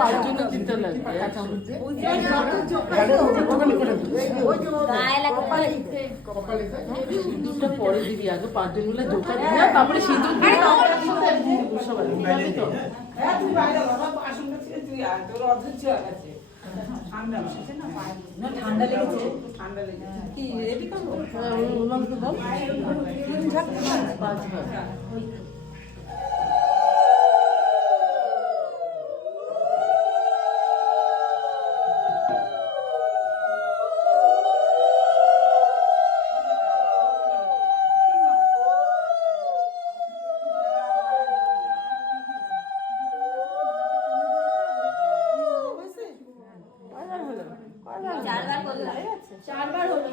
পাঁচজনের দিতে লাগবে সিঁদুরটা পরে দিবি, আগে পাঁচজন মিলে জোটা দিবি তারপরে সিঁদুর ঠান্ডা লেগেছে, ঠান্ডা লেগেছে কি রেডি করবো? চারবার হলো।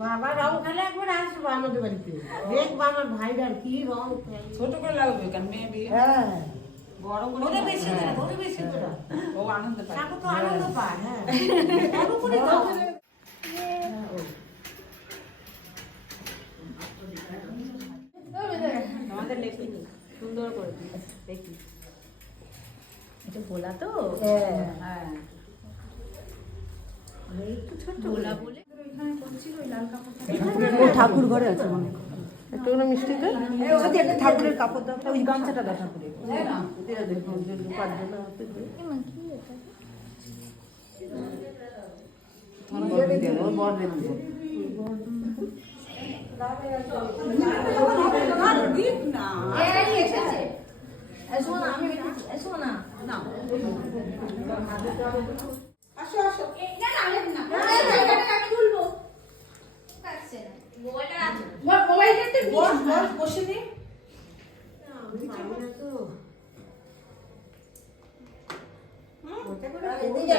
বাবা রং খেলে একবার আসবো আমাদের বাড়িতে, দেখবো আমার ভাইরার কি রং। ছোট করে লাগবে কেন মেয়ে বিয়ে? হ্যাঁ বড় করে ওরে বেশি করে, ওরে বেশি করে। ও আনন্দ পায়। ঠাকুর তো আনন্দ পায়। হ্যাঁ বড় করে দাও। আমাদের লেখিনি সুন্দর করে দেখি। এটা গোলা তো? হ্যাঁ একটু ছোট গোলা বলে এখানে করছিল ওই লাল কাপড়টা। ও ঠাকুর ঘরে আছে মনে হয়। একটু না মিষ্টি দে, যদি একটা ঠাকুরের কাপড় দাও, ওই গামছাটা দাও ঠাকুরের। দিয়ে দে, পাঁচজন হাতে দে। ওর বর দেখবো। দিক না এই এসেছে, এসো না, আমি এসো না, না আসো আসো। না না আমি তুলবো, কাটছে না মোবাইলটা রাখো, মোবাইলটা তো বস বস বসে নে। আমি পারি না তো। ওটা করে এদিকে